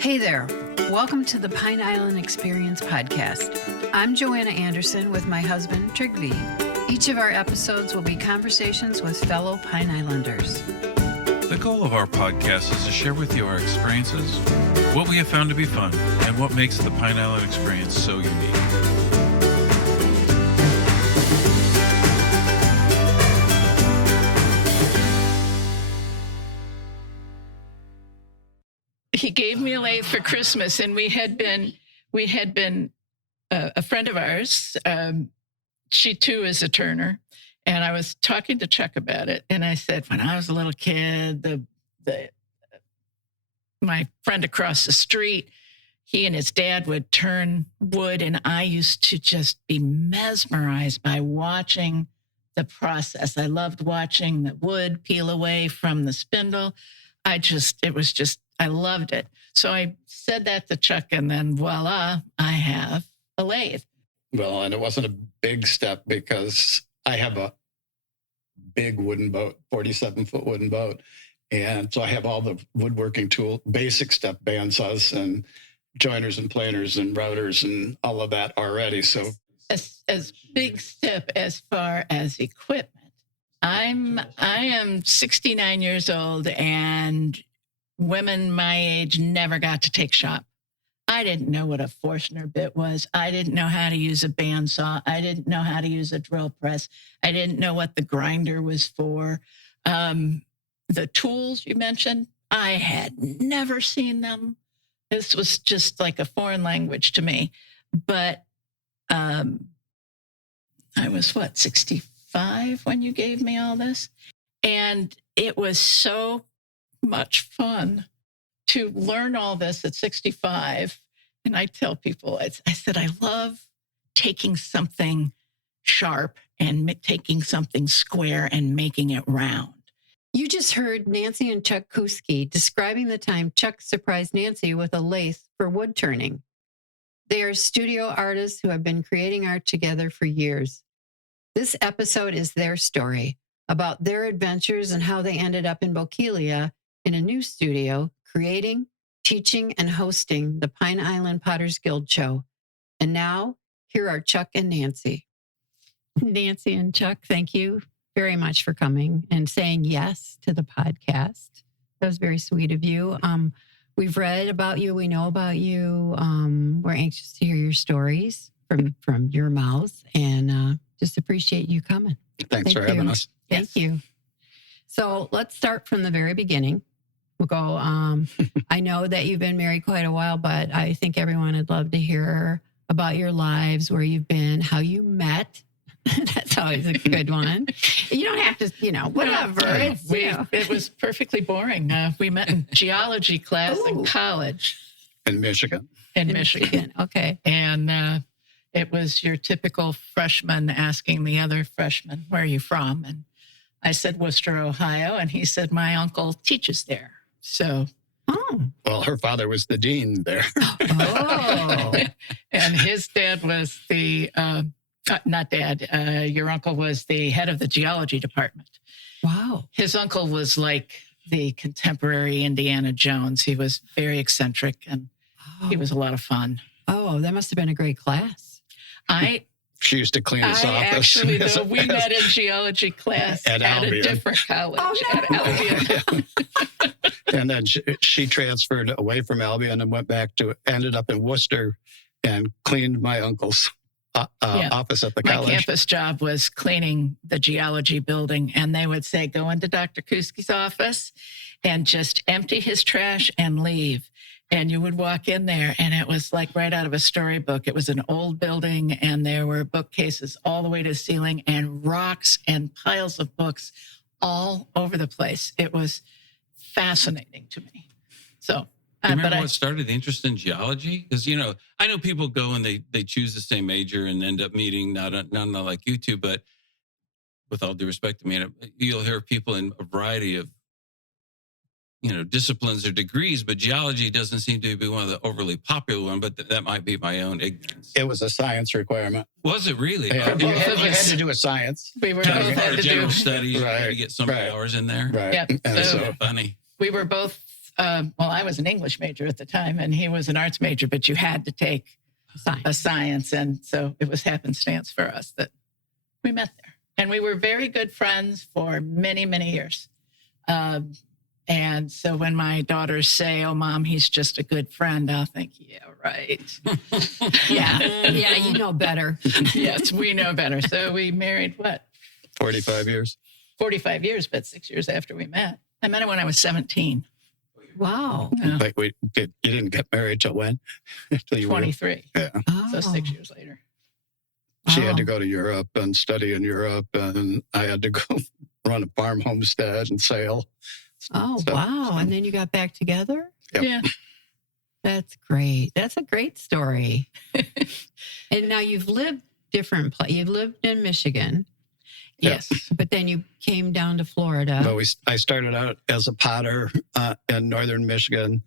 Hey there. Welcome to the Pine Island Experience podcast. I'm Joanna Anderson with my husband, Trygve. Each of our episodes will be conversations with fellow Pine Islanders. The goal of our podcast is to share with you our experiences, what we have found to be fun, and what makes the Pine Island experience so unique. He gave me a lathe for Christmas, and we had been a friend of ours. She too is a turner, and I was talking to Chuck about it. And I said, when I was a little kid, my friend across the street, he and his dad would turn wood, and I used to just be mesmerized by watching the process. I loved watching the wood peel away from the spindle. I loved it. So I said that to Chuck, and then voila, I have a lathe. Well, and it wasn't a big step because I have a big wooden boat, 47-foot wooden boat. And so I have all the woodworking tool, basic stuff, bandsaws and joiners and planers and routers and all of that already. So as big step as far as equipment, I am 69 years old, and women my age never got to take shop. I didn't know what a Forstner bit was. I didn't know how to use a bandsaw. I didn't know how to use a drill press. I didn't know what the grinder was for. The tools you mentioned, I had never seen them. This was just like a foreign language to me. But I was, 65 when you gave me all this? And it was so much fun to learn all this at 65. And I tell people, I said, I love taking something sharp and taking something square and making it round. You just heard Nancy and Chuck Koucky describing the time Chuck surprised Nancy with a lathe for wood turning. They are studio artists who have been creating art together for years. This episode is their story about their adventures and how they ended up in Bokeelia in a new studio, creating, teaching, and hosting the Pine Island Potters Guild show. And now, here are Chuck and Nancy. Nancy and Chuck, thank you very much for coming and saying yes to the podcast. That was very sweet of you. We've read about you. We know about you. We're anxious to hear your stories from your mouth, and just appreciate you coming. thanks for having us. Thank you. So let's start from the very beginning. We'll go, I know that you've been married quite a while, but I think everyone would love to hear about your lives, where you've been, how you met. That's always a good one. You don't have to, whatever. It was perfectly boring. We met in geology class in college. In Michigan. In Michigan. Okay. And it was your typical freshman asking the other freshman, where are you from? And I said, Worcester, Ohio. And he said, my uncle teaches there. So. Oh. Well, her father was the dean there. Oh. And his dad was not dad, your uncle was the head of the geology department. Wow. His uncle was like the contemporary Indiana Jones. He was very eccentric, and he was a lot of fun. Oh, that must have been a great class. She used to clean his office. Actually, though, we met in geology class at a different college. Oh, no. At Albion. And then she transferred away from Albion and ended up in Worcester and cleaned my uncle's office at the college. My campus job was cleaning the geology building, and they would say, go into Dr. Kousky's office and just empty his trash and leave. And you would walk in there, and it was like right out of a storybook. It was an old building, and there were bookcases all the way to the ceiling and rocks and piles of books all over the place. It was fascinating to me. So, Do you remember what started the interest in geology? Because, I know people go and they choose the same major and end up meeting, not like you two, but with all due respect, you'll hear people in a variety of, disciplines or degrees, but geology doesn't seem to be one of the overly popular one, but that might be my own ignorance. It was a science requirement. Was it really? Yeah, you had to do a science. We were Kind both of had part to of general do. studies, Right, to get some right. hours in there. Right. Yeah, And so So funny. we were both I was an English major at the time, and he was an arts major, but you had to take a science. And so it was happenstance for us that we met there. And we were very good friends for many, many years. And so when my daughters say, "Oh, Mom, he's just a good friend," I'll think, yeah, right. Yeah, you know better. Yes, we know better. So we married, 45 years. 45 years, but 6 years after we met. I met him when I was 17. Wow. Like you didn't get married till when? Till you were- 23. Yeah. So 6 years later. She had to go to Europe and study in Europe, and I had to go run a farm homestead and sail. Oh, wow. And then you got back together? Yep. Yeah. That's great. That's a great story. And now you've lived different places. You've lived in Michigan. Yes. But then you came down to Florida. But I started out as a potter in northern Michigan.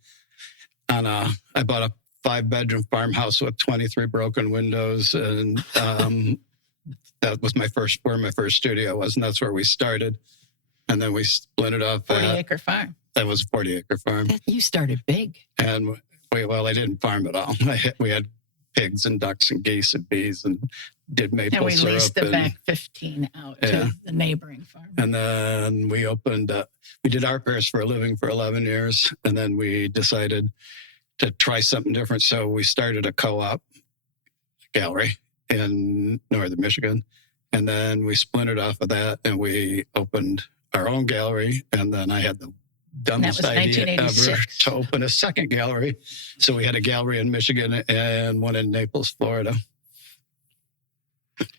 I bought a 5-bedroom farmhouse with 23 broken windows, and that was where my first studio was, and that's where we started. And then we split it off. 40-acre farm. That was a 40-acre farm. You started big. And I didn't farm at all. We had pigs and ducks and geese and bees, and did maple And we syrup. leased the back 15 out to the neighboring farm. And then we opened, we did art fairs for a living for 11 years. And then we decided to try something different. So we started a co-op gallery in northern Michigan. And then we splintered off of that and we opened our own gallery. And then I had the dumbest idea ever 1986. to open a second gallery. So we had a gallery in Michigan and one in Naples, Florida.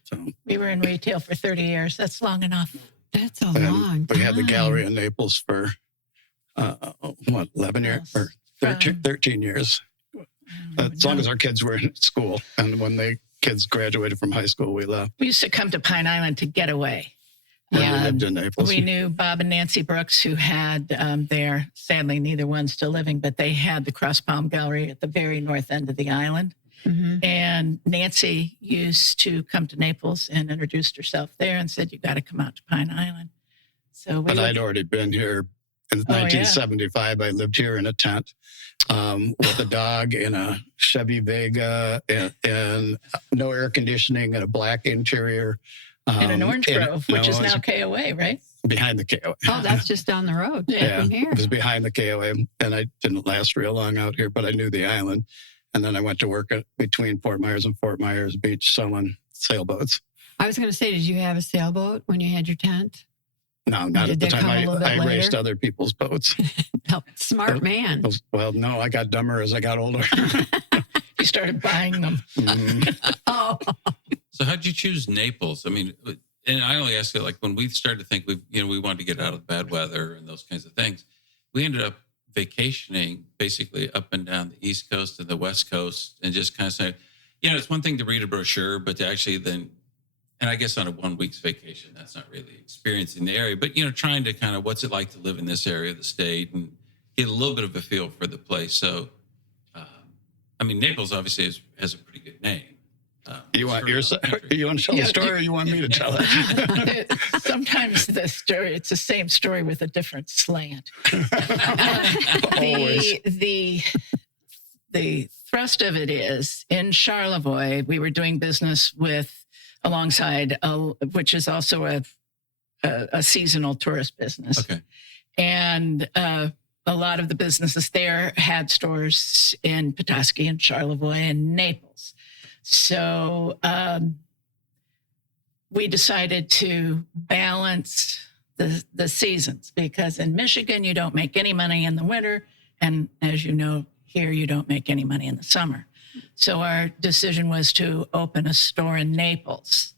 So We were in retail for 30 years. That's long enough. That's a long time. we had the gallery in Naples for 11 years or 13 years. As long as our kids were in school. And when the kids graduated from high school, we left. We used to come to Pine Island to get away. We lived in Naples. We knew Bob and Nancy Brooks, who had there, sadly, neither one's still living, but they had the Cross Palm Gallery at the very north end of the island. Mm-hmm. And Nancy used to come to Naples and introduced herself there and said, "You got to come out to Pine Island." So But I'd already been here. In 1975, I lived here in a tent with a dog in a Chevy Vega and no air conditioning and a black interior. in an orange grove, which is now KOA, right? Behind the KOA. Oh, that's just down the road from here. It was behind the KOA. And I didn't last real long out here, but I knew the island. And then I went to work between Fort Myers and Fort Myers Beach selling sailboats. I was going to say, did you have a sailboat when you had your tent? No, not at the time. I raced other people's boats. Oh, smart man. Well, no, I got dumber as I got older. You started buying them. Oh, So how'd you choose Naples? I mean, and I only ask it like when we started to think we wanted to get out of the bad weather and those kinds of things. We ended up vacationing basically up and down the East Coast and the West Coast, and just kind of saying, it's one thing to read a brochure, but to actually then, and I guess on a 1 week's vacation, that's not really experiencing the area, but trying to kind of what's it like to live in this area of the state and get a little bit of a feel for the place. So, Naples obviously has a pretty good name. You want to tell the story, or you want me to tell it? Sometimes it's the same story with a different slant. Always. The thrust of it is in Charlevoix, we were doing business alongside, which is also a seasonal tourist business. Okay. And a lot of the businesses there had stores in Petoskey and Charlevoix and Naples. So we decided to balance the seasons, because in Michigan, you don't make any money in the winter. And as you know, here you don't make any money in the summer. So our decision was to open a store in Naples.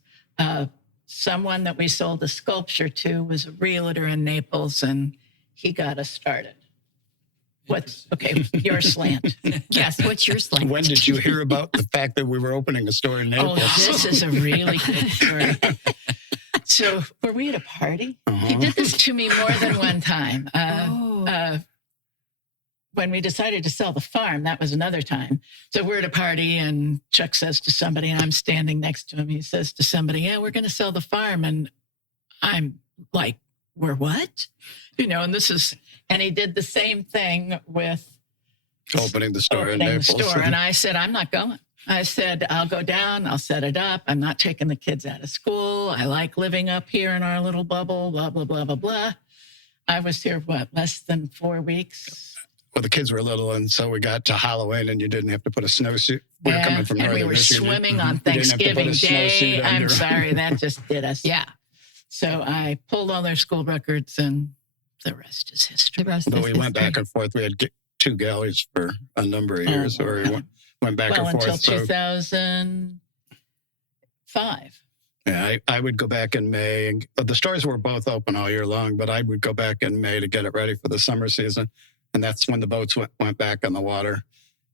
Someone that we sold a sculpture to was a realtor in Naples, and he got us started. Your slant. yes. What's your slant? When did you hear about the fact that we were opening a store in Naples? Oh, this is a really good story. So were we at a party? He did this to me more than one time. When we decided to sell the farm, that was another time. So we're at a party and Chuck says to somebody, and I'm standing next to him, he says to somebody, "Yeah, we're going to sell the farm." And I'm like we're what? And and he did the same thing with Opening the store in opening the Naples. store. And I said, I'm not going. I said, I'll go down. I'll set it up. I'm not taking the kids out of school. I like living up here in our little bubble, blah, blah, blah, blah, blah. I was here, less than 4 weeks? Well, the kids were little, and so we got to Halloween, and you didn't have to put a snowsuit. We were coming from and northern we were Michigan. swimming on You didn't have to put Thanksgiving a snowsuit Day. on I'm your- sorry, that just did us. Yeah. So I pulled all their school records, and the rest is history. The rest But is we went history. back and forth. We had 2 galleys for a number of years, where we went back and until forth. So, 2005. yeah, I would go back in May. And the stores were both open all year long, but I would go back in May to get it ready for the summer season. And that's when the boats went back on the water.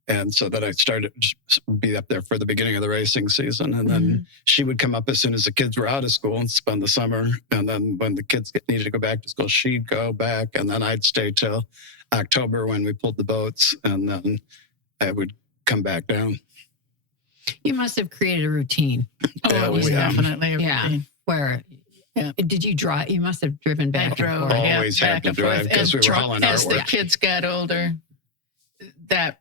And so that I started to be up there for the beginning of the racing season. And then she would come up as soon as the kids were out of school and spend the summer. And then when the kids needed to go back to school, she'd go back. And then I'd stay till October when we pulled the boats. And then I would come back down. You must have created a routine Oh, Yeah, it was we, definitely a yeah. routine. where did you drive? You must have driven back I and drove forth. Always had back to and drive forth. because And we were hauling as the artwork. kids got older, that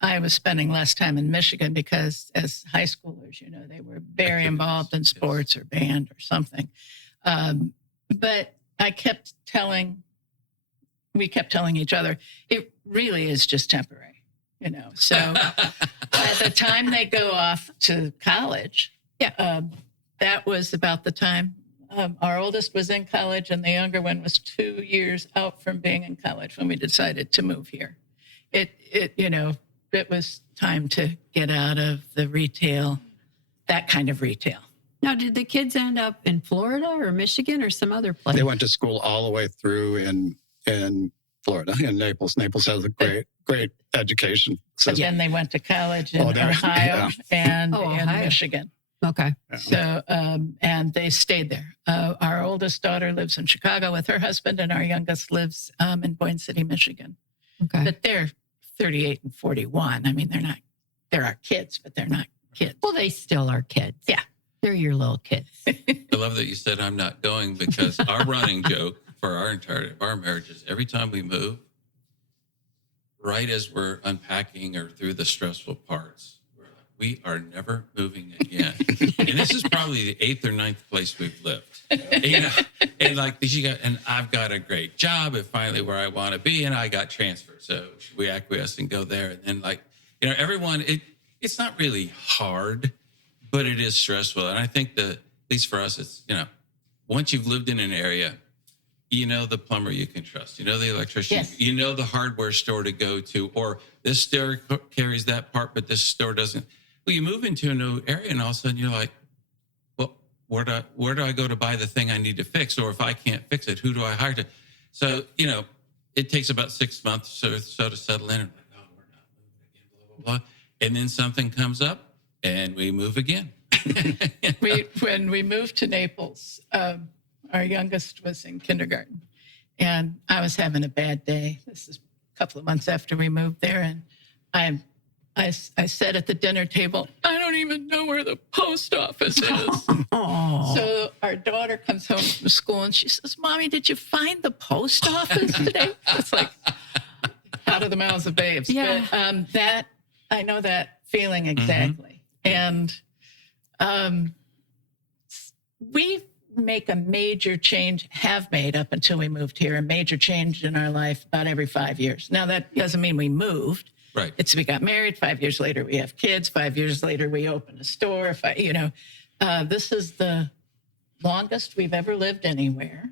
I was spending less time in Michigan because as high schoolers, they were very Activities, involved in yes. sports or band or something. But we kept telling each other, it really is just temporary, So by the time they go off to college, that was about the time. Our oldest was in college, and the younger one was 2 years out from being in college when we decided to move here. It was time to get out of the retail, that kind of retail. Now, did the kids end up in Florida or Michigan or some other place? They went to school all the way through in Florida, in Naples. Naples has a great education system. Again, they went to college in there- Ohio and in Ohio. Michigan. Okay. Yeah. So, and they stayed there. Our oldest daughter lives in Chicago with her husband, and our youngest lives in Boyne City, Michigan. Okay. But they're 38 and 41. I mean, they're our kids, but they're not kids. Well, they still are kids. Yeah. They're your little kids. I love that you said I'm not going, because our running joke for our marriage is every time we move, right as we're unpacking or through the stressful parts, we're like, we are never moving again. And this is probably the 8th or 9th place we've lived. And I've got a great job and finally where I want to be, and I got transferred. So we acquiesce and go there. And then everyone, it's not really hard, but it is stressful. And I think at least for us, it's, once you've lived in an area, the plumber you can trust, the electrician, Yes. the hardware store to go to, or this store carries that part, but this store doesn't. Well, you move into a new area and all of a sudden you're like, well, where do I go to buy the thing I need to fix? Or if I can't fix it, who do I hire to? So, it takes about 6 months or so to settle in. And we're not moving again, blah, blah, blah. And then something comes up and we move again. When we moved to Naples, our youngest was in kindergarten, and I was having a bad day. This is a couple of months after we moved there, and I said at the dinner table, I don't even know where the post office is. Oh. So our daughter comes home from school and she says, Mommy, did you find the post office today? It's like out of the mouths of babes. Yeah. But I know that feeling exactly. And we make a major change, have made up until we moved here, a major change in our life about every 5 years. Now, that doesn't mean we moved. Right. We got married. 5 years later, we have kids. 5 years later, we open a store. This is the longest we've ever lived anywhere.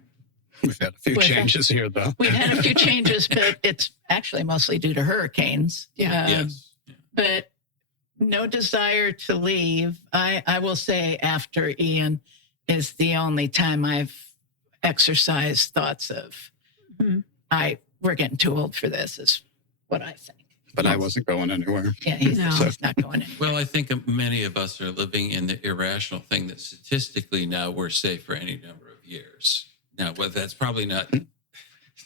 We've had a few changes here, though. We've had a few changes, but it's actually mostly due to hurricanes. Yeah. Yes. But no desire to leave. I will say after Ian is the only time I've exercised thoughts of, we're getting too old for this, is what I think. But I wasn't going anywhere. Yeah, he's No. not going anywhere. Well, I think many of us are living in the irrational thing that statistically now we're safe for any number of years. Now, well, that's probably not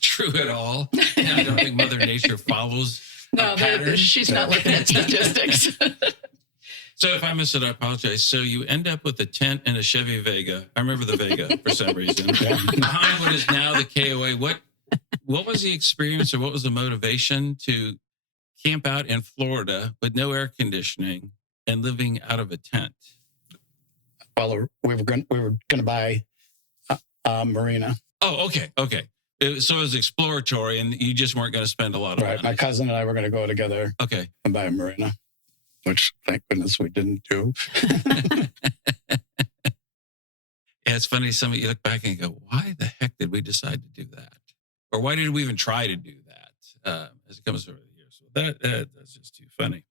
true at all. And I don't think Mother Nature follows a pattern. She's not looking at statistics. So if I miss it, I apologize. So you end up with a tent and a Chevy Vega. I remember the Vega for some reason. Behind what is now the KOA. What was the experience or what was the motivation to camp out in Florida with no air conditioning and living out of a tent? Well, we were going to buy a marina. Oh, okay. So it was exploratory, and you just weren't going to spend a lot of money. Right. My cousin and I were going to go together. Okay. And buy a marina, which thank goodness we didn't do. Yeah, it's funny. Some of you look back and you go, why the heck did we decide to do that? Or why did we even try to do that as it comes over the years? So that's just too funny.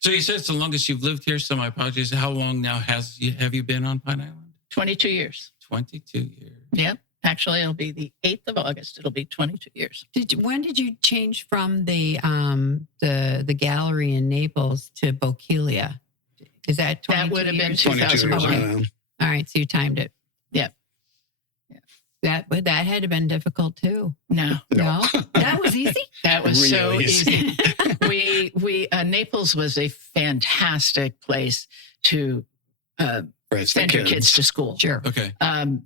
So you said it's the longest you've lived here. So my apologies. How long now have you been on Pine Island? 22 years. 22 years. Yep. Actually, it'll be the 8th of August. It'll be 22 years. When did you change from the gallery in Naples to Bokeelia? Is that 22 That would have been years? 22 years 2001. ago. All right, so you timed it. Yep. That had to have been difficult too. No, No, that was easy. that was so Really easy. we Naples was a fantastic place to Right, send your kids to school. Sure. Okay.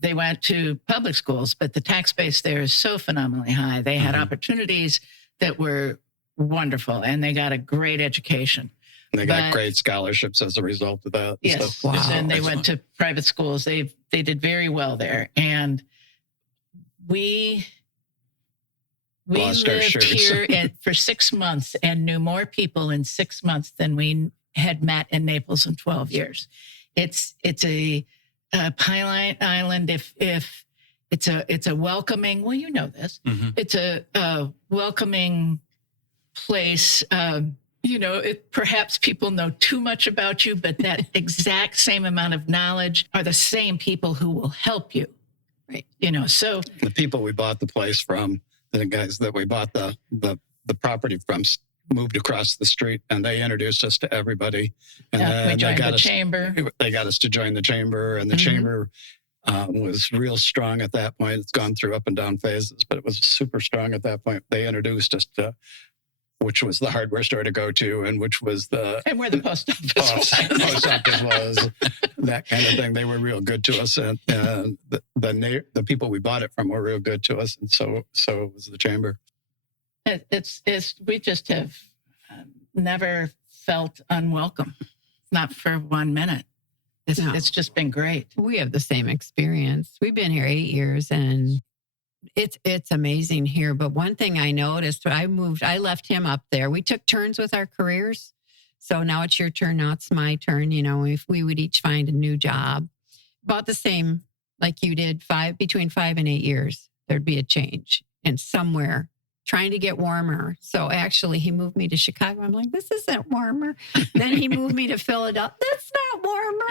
They went to public schools, but the tax base there is so phenomenally high. They had Mhm. opportunities that were wonderful, and they got a great education. And they got But- great scholarships as a result of that. Yes, So, Wow. and they Excellent. went to private schools. They did very well there, and we Lost our lived shirts. here for 6 months and knew more people in 6 months than we had met in Naples in 12 years. It's a Pine Island. If it's a welcoming. Well, you know this. Mhm. It's a welcoming place. Perhaps people know too much about you, but that exact same amount of knowledge are the same people who will help you. Right. So the people we bought the place from, the guys that we bought the property from, moved across the street, and they introduced us to everybody. And we then joined the chamber. They got us to join the chamber, and the Mhm. chamber was real strong at that point. It's gone through up and down phases, but it was super strong at that point. They introduced us to which was the hardware store to go to, and which was the And where the post office post office was, that kind of thing. They were real good to us, and the people we bought it from were real good to us, and so was the chamber. We just have never felt unwelcome, not for 1 minute. No. It's just been great. We have the same experience. We've been here 8 years, and it's amazing here. But one thing I noticed, I left him up there. We took turns with our careers. So now it's your turn. Now it's my turn. If we would each find a new job, about the same like you did, between 5 and 8 years, there'd be a change, and somewhere trying to get warmer. So actually he moved me to Chicago. I'm like, this isn't warmer. Then he moved me to Philadelphia. That's not warmer.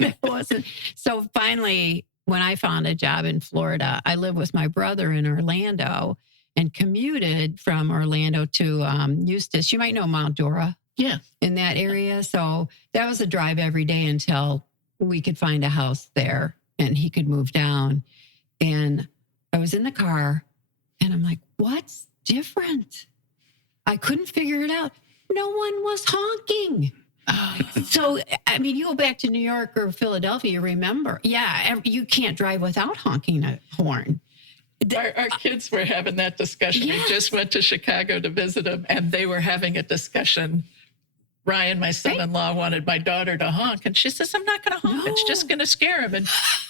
It wasn't. So finally, when I found a job in Florida, I lived with my brother in Orlando and commuted from Orlando to Eustis. You might know Mount Dora. Yeah. In that area. So that was a drive every day until we could find a house there and he could move down. And I was in the car and I'm like, what's different? I couldn't figure it out. No one was honking. So, you go back to New York or Philadelphia, you remember. Yeah, you can't drive without honking a horn. Our kids were having that discussion. Yes. We just went to Chicago to visit them, and they were having a discussion. Ryan, my son-in-law, wanted my daughter to honk, and she says, "I'm not going to honk. No. It's just going to scare him."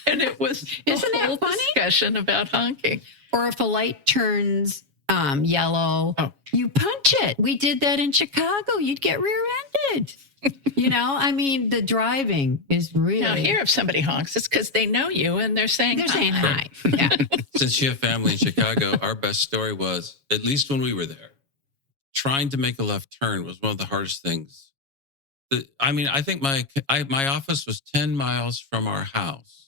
And it was Isn't a that whole funny? discussion about honking. Or if a light turns yellow, you punch it. We did that in Chicago. You'd get rear-ended. The driving is really... Now, here, if somebody honks, it's because they know you, and they're saying hi. Yeah. Since you have family in Chicago, our best story was, at least when we were there, trying to make a left turn was one of the hardest things. I think my office was 10 miles from our house.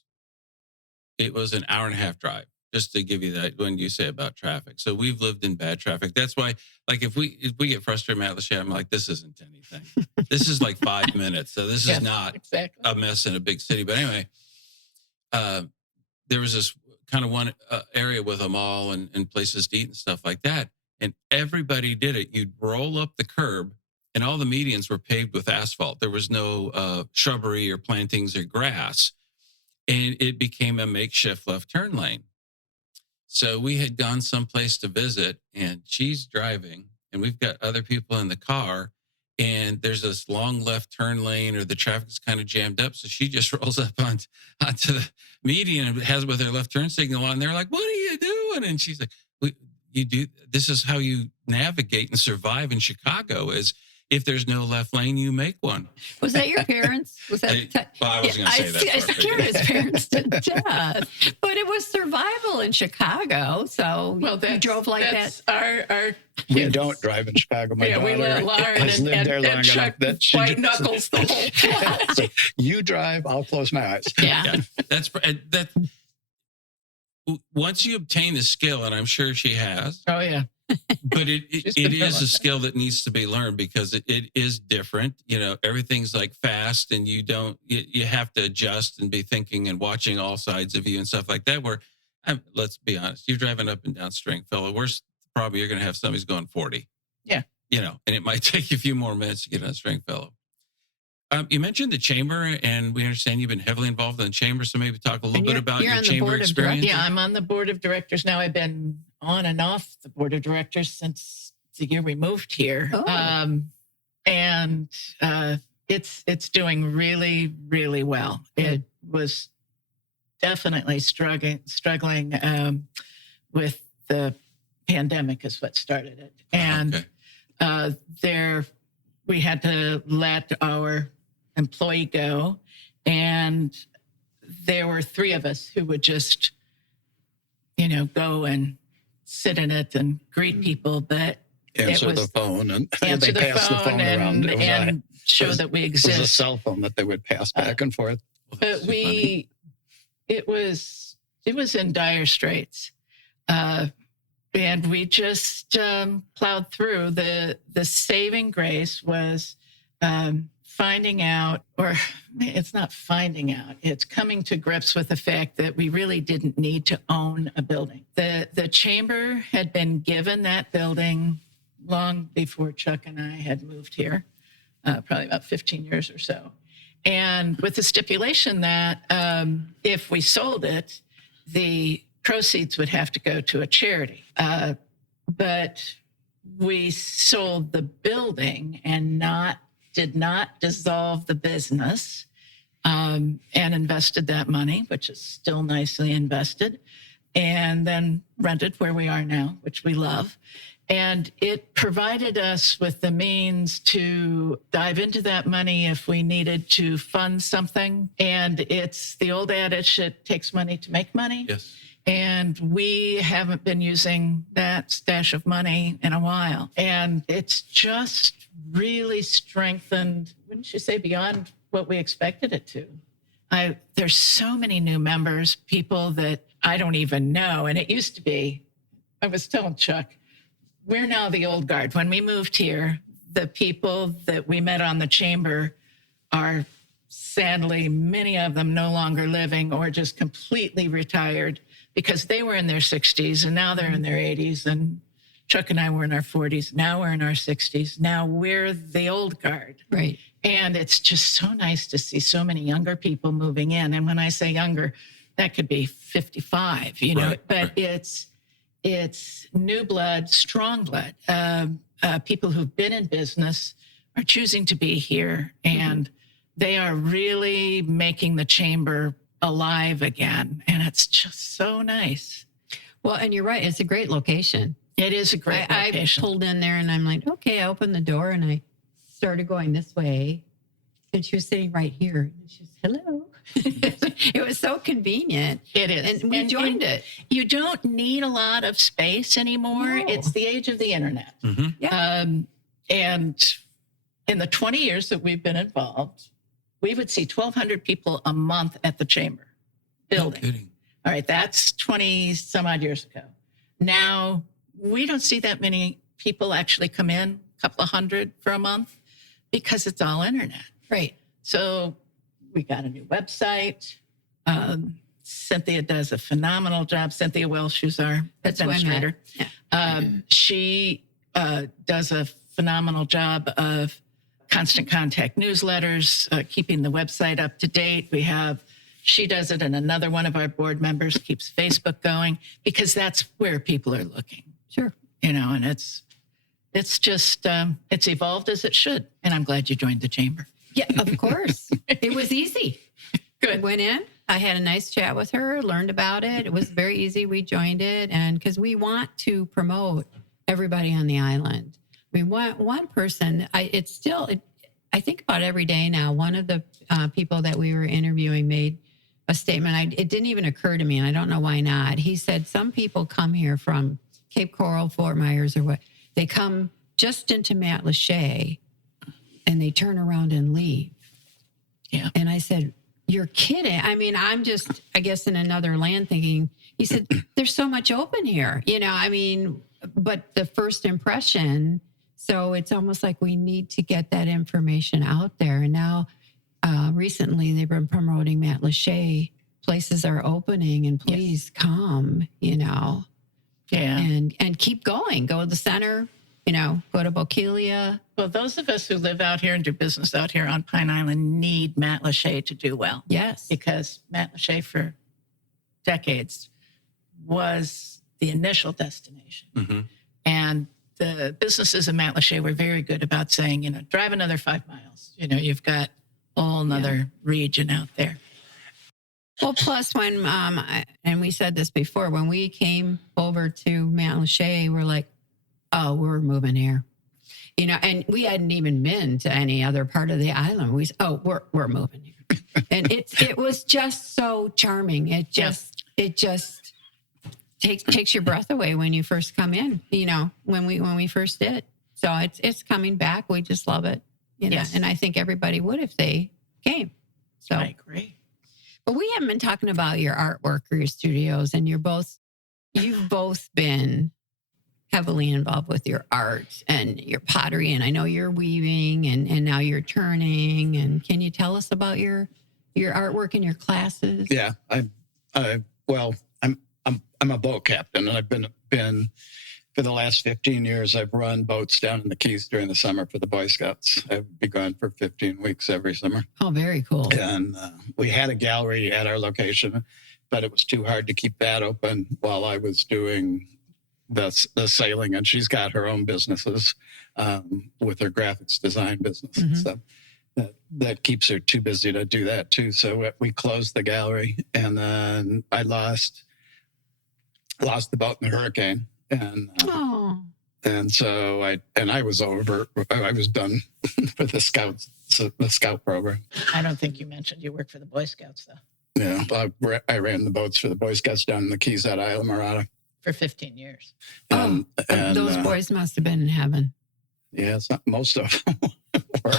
It was an hour and a half drive, just to give you that when you say about traffic. So we've lived in bad traffic. That's why, like, if we get frustrated, Matt Lachey, I'm like, this isn't anything. This is like 5 minutes. So this is not exactly a mess in a big city. But anyway, there was this kind of one area with a mall and places to eat and stuff like that. And everybody did it. You'd roll up the curb and all the medians were paved with asphalt. There was no shrubbery or plantings or grass, and it became a makeshift left turn lane. So we had gone someplace to visit, and she's driving, and we've got other people in the car, and there's this long left turn lane, or the traffic's kind of jammed up. So she just rolls up onto the median and has with her left turn signal on. And they're like, "What are you doing?" And she's like, "You do. This is how you navigate and survive in Chicago. Is if there's no left lane, you make one." Was that your parents? Was that? I wasn't going to say that. I scared his parents to death. But it was survival in Chicago. So you drove like that. Our We kids. don't drive in Chicago. My Yeah, we daughter let Lauren has lived there long enough Chuck that she white knuckles the whole time. So you drive, I'll close my eyes. Yeah. That's that. Once you obtain the skill, and I'm sure she has, Oh yeah. but it She's is a developed. skill that needs to be learned because it is different. Everything's like fast, and you have to adjust and be thinking and watching all sides of you and stuff like that. Where let's be honest, you're driving up and down Stringfellow. Worst problem, you're going to have somebody's going 40. Yeah. And it might take you a few more minutes to get on Stringfellow. You mentioned the chamber, and we understand you've been heavily involved in the chamber. So maybe talk a little bit about you're your on the chamber board of experience. Yeah, I'm on the board of directors now. I've been on and off the board of directors since the year we moved here. Oh. And it's doing really, really well. It was definitely struggling with the pandemic is what started it. And Okay. we had to let our employee go, and there were three of us who would just go and sit in it and greet people, but Answer the phone, and answer they the passed the phone around. and show that we It was a exist. cell phone that they would pass back and forth. Well, But that's so funny. it was in dire straits, and we just plowed through. The saving grace was finding out, or it's not finding out, it's coming to grips with the fact that we really didn't need to own a building. The chamber had been given that building long before Chuck and I had moved here, probably about 15 years or so. And with the stipulation that if we sold it, the proceeds would have to go to a charity. But we sold the building and did not dissolve the business, and invested that money, which is still nicely invested, and then rented where we are now, which we love. And it provided us with the means to dive into that money if we needed to fund something. And it's the old adage, it takes money to make money. Yes. And we haven't been using that stash of money in a while. And it's just really strengthened, wouldn't you say, beyond what we expected it to. There's so many new members, people that I don't even know. And it used to be, I was telling Chuck, we're now the old guard. When we moved here, the people that we met on the chamber are sadly, many of them no longer living or just completely retired because they were in their 60s and now they're in their 80s. And Chuck and I were in our 40s. Now we're in our 60s. Now we're the old guard. Right. And it's just so nice to see so many younger people moving in. And when I say younger, that could be 55, Right, but right. it's new blood, strong blood. People who've been in business are choosing to be here, and they are really making the chamber alive again. And it's just so nice. Well, and you're right. It's a great location. It is a great I location. pulled in there and I'm like, okay, I opened the door and I started going this way. And she was sitting right here. And she was, hello. It was so convenient. It is. And we joined it. You don't need a lot of space anymore. No. It's the age of the internet. Mm-hmm. Yeah. And in the 20 years that we've been involved, we would see 1,200 people a month at the chamber building. No kidding. All right, that's 20 some odd years ago. Now, we don't see that many people actually come in, a couple of hundred for a month, because it's all internet. Right. So we got a new website. Cynthia does a phenomenal job. Cynthia Welsh, who's our That's who I met. administrator. Yeah. She does a phenomenal job of constant contact newsletters, keeping the website up to date. She does it, and another one of our board members keeps Facebook going, because that's where people are looking. Sure. And it's just, it's evolved as it should. And I'm glad you joined the chamber. Yeah, of course. It was easy. Good. Went in. I had a nice chat with her, learned about it. It was very easy. We joined it. And because we want to promote everybody on the island. I mean, one person, I think about every day now. One of the people that we were interviewing made a statement. It didn't even occur to me, and I don't know why not. He said, some people come here from Cape Coral, Fort Myers, or what. They come just into Matlacha and they turn around and leave. Yeah. And I said, you're kidding. I mean, I'm just, I guess, in another land thinking, he said, there's so much open here, I mean, but the first impression, so it's almost like we need to get that information out there. And now recently they've been promoting Matlacha. Places are opening, and please come, Yeah. and keep going. Go to the center, go to Bokeelia. Well, those of us who live out here and do business out here on Pine Island need Matlacha to do well. Yes. Because Matlacha for decades was the initial destination. Mm-hmm. And the businesses in Matlacha were very good about saying, drive another 5 miles. You've got a whole nother region out there. Well, plus when, and we said this before, when we came over to Matlacha, we're like, oh, we're moving here. And we hadn't even been to any other part of the island. We're moving here. And it was just so charming. It just takes your breath away when you first come in, when we first did. So it's coming back. We just love it. Yes. And I think everybody would if they came. So I agree. But we haven't been talking about your artwork or your studios, and you've both been heavily involved with your art and your pottery. And I know you're weaving and now you're turning. And can you tell us about your artwork and your classes? Yeah, I'm a boat captain, and I've been for the last 15 years. I've run boats down in the Keys during the summer for the Boy Scouts. I've been gone for 15 weeks every summer. Oh, very cool. And we had a gallery at our location, but it was too hard to keep that open while I was doing the sailing. And she's got her own businesses with her graphics design business and stuff. That keeps her too busy to do that too. So we closed the gallery, and then I lost the boat in the hurricane, and so I was done for the scout program. I don't think you mentioned you work for the Boy Scouts, though. Yeah, I ran the boats for the Boy Scouts down in the Keys at Isla Morada For 15 years. and Those boys must have been in heaven. Yeah, it's not most of them were.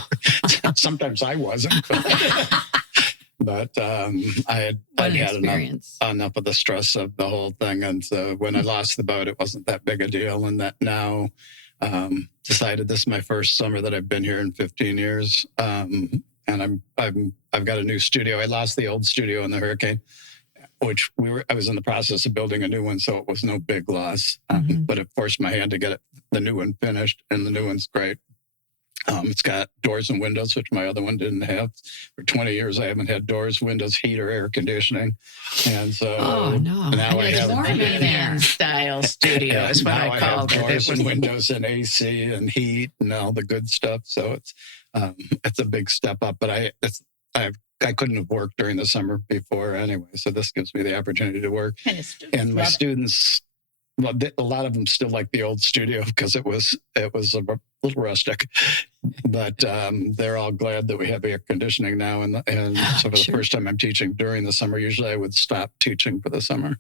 Sometimes I wasn't. But I had enough of the stress of the whole thing. And so when I lost the boat, it wasn't that big a deal. And that now decided this is my first summer that I've been here in 15 years. And I've got a new studio. I lost the old studio in the hurricane, which I was in the process of building a new one. So it was no big loss, but it forced my hand to get the new one finished, and the new one's great. It's got doors and windows, which my other one didn't have. For 20 years, I haven't had doors, windows, heat, or air conditioning. And so now I have a man style studio is what I call it. Doors and windows and AC and heat and all the good stuff. So it's a big step up. But I couldn't have worked during the summer before anyway. So this gives me the opportunity to work. And my students, well, a lot of them still like the old studio because it was a little rustic, but they're all glad that we have air conditioning now. And so for the first time I'm teaching during the summer. Usually I would stop teaching for the summer.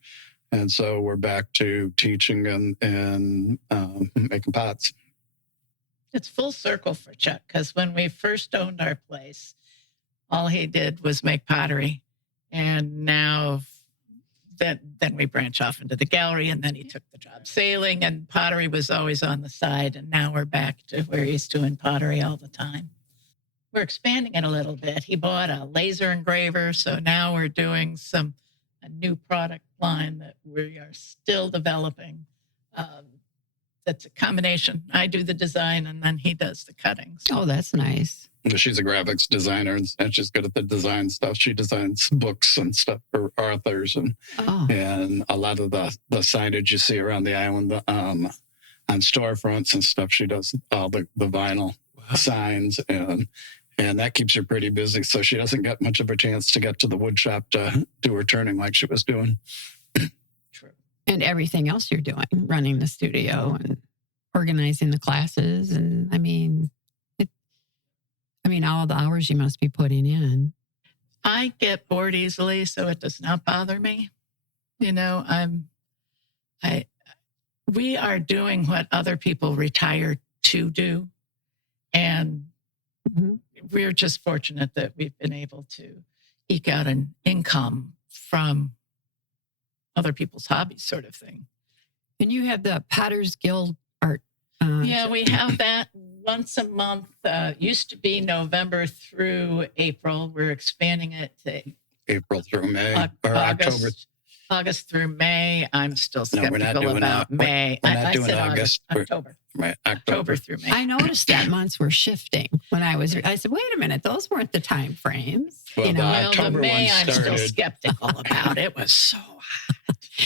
And so we're back to teaching and making pots. It's full circle for Chuck, because when we first owned our place, all he did was make pottery. And now then we branch off into the gallery, and then he took the job sailing, and pottery was always on the side. And now we're back to where he's doing pottery all the time. We're expanding it a little bit. He bought a laser engraver. So now we're doing a new product line that we are still developing. that's a combination. I do the design and then he does the cuttings. Oh, that's nice. She's a graphics designer and she's good at the design stuff. She designs books and stuff for authors and a lot of the signage you see around the island on storefronts and stuff. She does all the vinyl signs and that keeps her pretty busy. So she doesn't get much of a chance to get to the wood shop to do her turning like she was doing. True. And everything else you're doing, running the studio and organizing the classes. And all the hours you must be putting in. I get bored easily, so it does not bother me. We are doing what other people retire to do. And we're just fortunate that we've been able to eke out an income from other people's hobbies sort of thing. And you have the Potter's Guild art. Yeah, we have that once a month. Used to be November through April. We're expanding it to April through May or October. August through May. I'm still No, we're not skeptical doing about May. We're not I doing said August. October. Right, October through May. I noticed that months were shifting when I said, wait a minute, those weren't the time frames. Well, the October the May one I'm still started, skeptical about. It was so hot.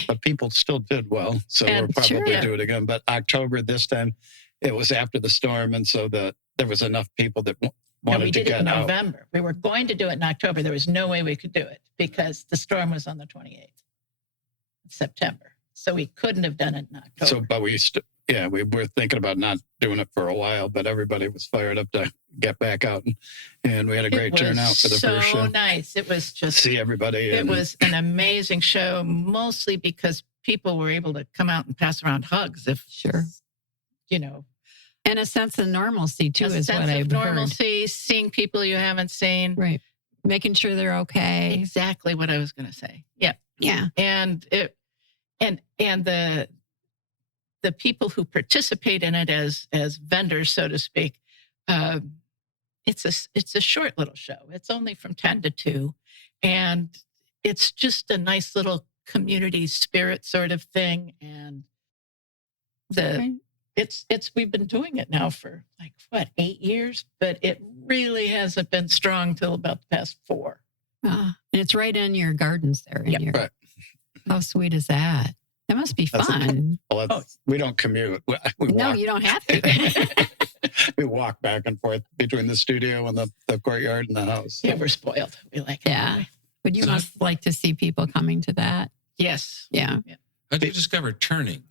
but people still did well. So we'll probably do it again. But October this time, it was after the storm. And so there was enough people that wanted to get out. We did it in November. We were going to do it in October. There was no way we could do it because the storm was on the 28th of September. So we couldn't have done it in October. So, but we were thinking about not doing it for a while, but everybody was fired up to get back out. And we had a great turnout for the first show. So nice. It was just... See everybody. It was an amazing show, mostly because people were able to come out and pass around hugs. And a sense of normalcy, too, is what I've heard. A sense of normalcy, seeing people you haven't seen. Right. Making sure they're okay. Exactly what I was going to say. Yeah. Yeah. And the people who participate in it as vendors, so to speak, it's a short little show. It's only from 10 to 2. And it's just a nice little community spirit sort of thing. And we've been doing it now for 8 years, but it really hasn't been strong till about the past 4. And it's right in your gardens there. Right. How sweet is that? That must be fun. We don't commute. We no, walk. You don't have to. We walk back and forth between the studio and the courtyard and the house. Yeah, we're spoiled. We like it. Yeah. But you must like to see people coming to that. Yes. Yeah. How did you discover turning?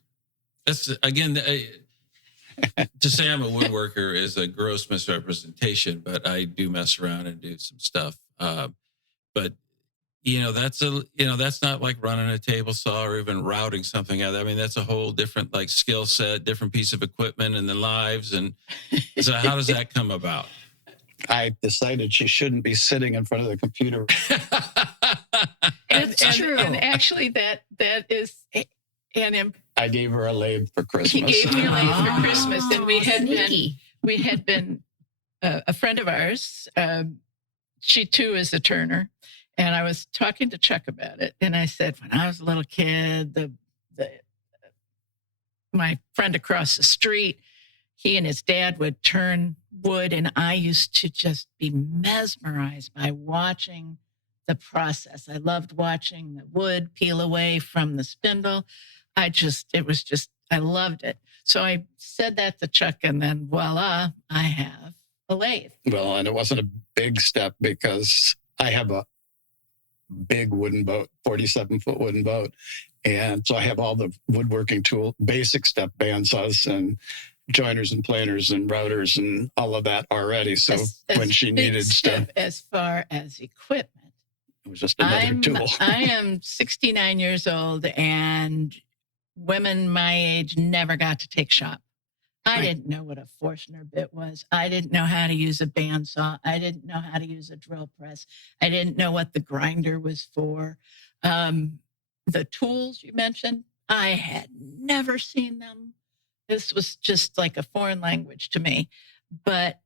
That's, again, to say I'm a woodworker is a gross misrepresentation, but I do mess around and do some stuff. But that's not like running a table saw or even routing something out. I mean, that's a whole different skill set, different piece of equipment and the lives. And so how does that come about? I decided she shouldn't be sitting in front of the computer. It's true. And actually that is I gave her a lathe for Christmas. He gave me a lathe for Christmas. And we had been a friend of ours. She too is a turner. And I was talking to Chuck about it. And I said, when I was a little kid, my friend across the street, he and his dad would turn wood. And I used to just be mesmerized by watching the process. I loved watching the wood peel away from the spindle. I loved it. So I said that to Chuck, and then voila, I have a lathe. Well, and it wasn't a big step because I have a big wooden boat, 47-foot wooden boat. And so I have all the woodworking tool, basic stuff, bandsaws and joiners and planers and routers and all of that already. So when she needed stuff. As far as equipment, it was just another tool. I am 69 years old, and women my age never got to take shop. I didn't know what a Forstner bit was. I didn't know how to use a bandsaw. I didn't know how to use a drill press. I didn't know what the grinder was for. The tools you mentioned, I had never seen them. This was just like a foreign language to me. But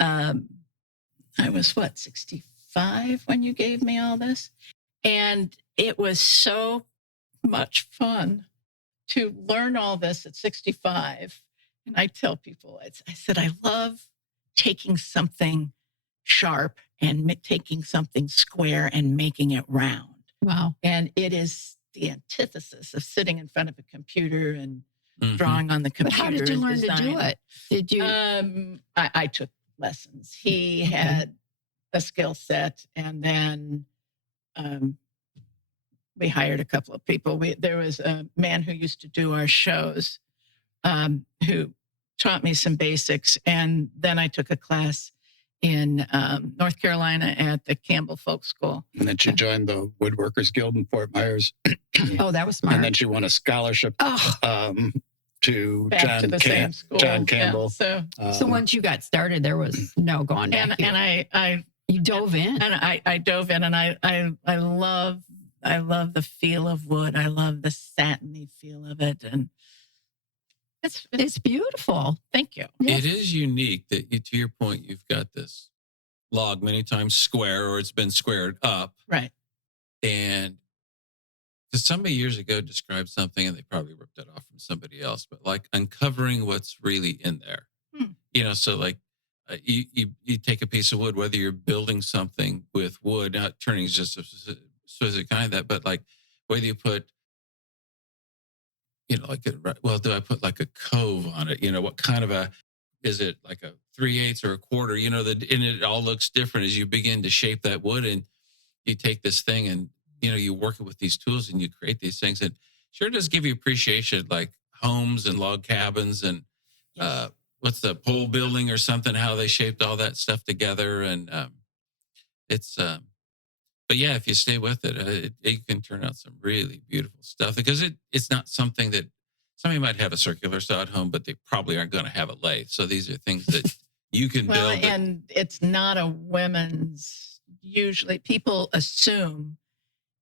I was, 65 when you gave me all this? And it was so much fun to learn all this at 65, and I tell people, I said, I love taking something sharp and taking something square and making it round. Wow. And it is the antithesis of sitting in front of a computer and Mhm. drawing on the But computer. how did you and learn to do designing. it? Did you? I took lessons. He Okay. had a skill set, and then we hired a couple of people. There was a man who used to do our shows who taught me some basics, and then I took a class in North Carolina at the Campbell Folk School. And then she joined the Woodworkers Guild in Fort Myers. Oh, that was smart. And then she won a scholarship Oh, to Back to the same school. John Yeah, Campbell. so so once you got started, there was no going back. and I you dove in. and I dove in, and I love the feel of wood. I love the satiny feel of it, and It's beautiful. thank you. It is unique that to your point, you've got this log many times square, or it's been squared up. Right. And somebody years ago described something, and they probably ripped it off from somebody else, but like uncovering what's really in there. So like you take a piece of wood, whether you're building something with wood, not turning is just a specific kind of that, but like whether you put, like do I put like a cove on it? What kind of is it like a 3/8 or a quarter? And it all looks different as you begin to shape that wood, and you take this thing and you work it with these tools and you create these things. And sure does give you appreciation, like homes and log cabins and what's the pole building or something, how they shaped all that stuff together. And but yeah, if you stay with it, it can turn out some really beautiful stuff, because it's not something that somebody might have a circular saw at home, but they probably aren't going to have a lathe. So these are things that you can build. And it's not a women's, usually people assume,